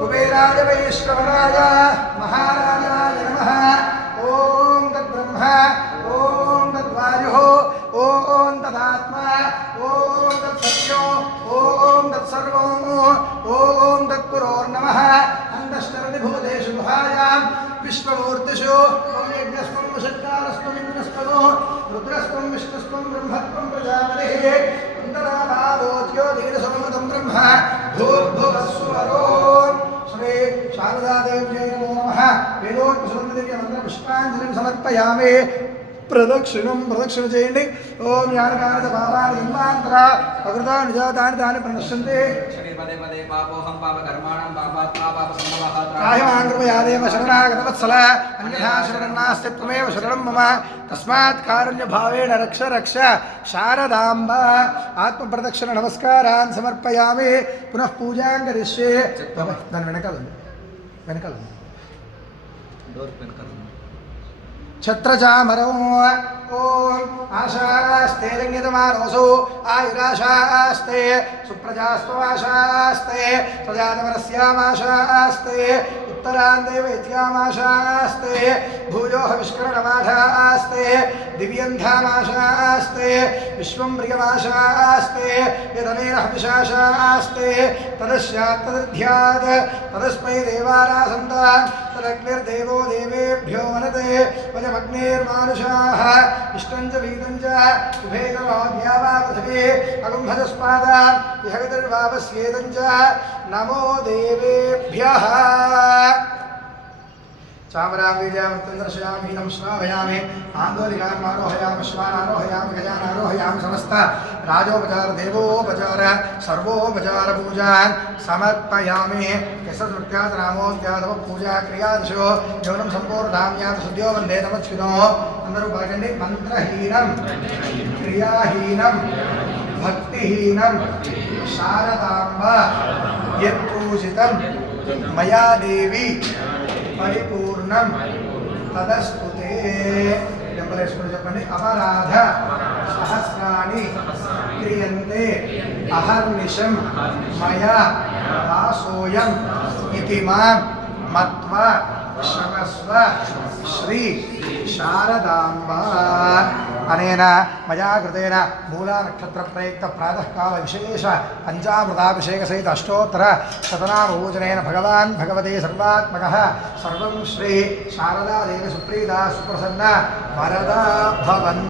कुबेराय वैश्रवणाय महाराजाय नमः। ओम तद्ब्रह्म ओम तद्वायुः ओम तदात्मा ओम तत्सत्यो ओम तत्सर्वम् ओम तत्पुरोर्नमः। अन्तश्चरणभूतेषु गुहायां विश्वमूर्तिषु यज्ञस्त्वं वषट्कारस्त्वं इन्द्रस्त्वं रुद्रस्त्वं विष्णुस्त्वं ब्रह्मत्वं प्रजापतिः अन्तराभावोज्योतिरसमृतं ब्रह्म भूर्भुवस्वरोम् श्री शारदादेव्यै नमो नमः। वेदोक्तसुरदेवी मंत्रपुष्पाञ्जलिं समर्पयामि। प्रदक्षिणं प्रदक्षिण చేయండి। ఓం జ్ఞానకారత పాపాని జన్మాంతర అకృతా నిజాతాని తాని ప్రణశ్యంతే। శ్రీ పదే పదే పాపోహం పాప కర్మాణం పాపాత్మా పాప సంభవః త్రాహిమాం కృపయాదేవ శరణాగతవత్సల అన్యథా శరణాస్తి త్వమేవ శరణం మమ తస్మాత్ కారుణ్య భావేన రక్ష రక్ష శారదాంబ। ఆత్మ ప్రదక్షిణ నమస్కారాన్ సమర్పయామి। పునః పూజాం కరిష్యే। దాని వెనకాల డోర్ వెనకాల छत्रचामरौ ओम आशास्ते लिंगितमानोऽसौ आयुराशास्ते सुप्रजास्त्वाशास्ते प्रजातमरस्यामाशास्ते उत्तरान्ते वैद्यामाशास्ते भूयोः विष्करणमाशास्ते दिव्यन्धामाशास्ते विश्वं प्रियमाशास्ते यदनेन हविषाशास्ते तदस्यात् तदध्यात् तदस्मै देवारासन्तान् तदग्निर्देवो देवेभ्यो वनते वयमग्निर्मानुषाः इष्टं च वीतं च उभयतमोऽद्या वा पृथिवी अगुम्भजस्पादा इहगतिर्वापस्येदं च नमो देवेभ्यः। चामरां बीजामृतं दर्शयामि हीनं श्रावयामि आन्दोलिकान् आरोहयामि श्वान् आरोहयामि गजान् आरोहयामि समस्त राजोपचार देवोपचार सर्वोपचार पूजान् समर्पयामि। यशस्मृत्यात् रामोत्यादव पूजा क्रियादिशो यौनं सम्पूर्णाम्यात् शुद्ध्यो वन्दे नमस्कृतो। अंदरू पलकंడి मंत्रहीनं क्रियाहीनं भक्तिहीनं शारदांब यत्पूजितं मया देवी परिपूर्णं तदस्तुते। చెప్పండి अपराध सहस्राणि क्रियन्ते अहर्निशं मया दासोऽयम् इति मां मत्वा क्षमस्व श्री शारदांबा। अनेन मया कृतेन मूला नक्षत्र प्रयुक्त प्रातःकाल विशेष पंचामृताभिषेक सहित अष्टोत्तर शतनामपूजनेन भगवान् भगवते सर्वात्मकः सर्वं श्री शारदा देवी सुप्रीता सुप्रसन्ना वरदा भवन्तु।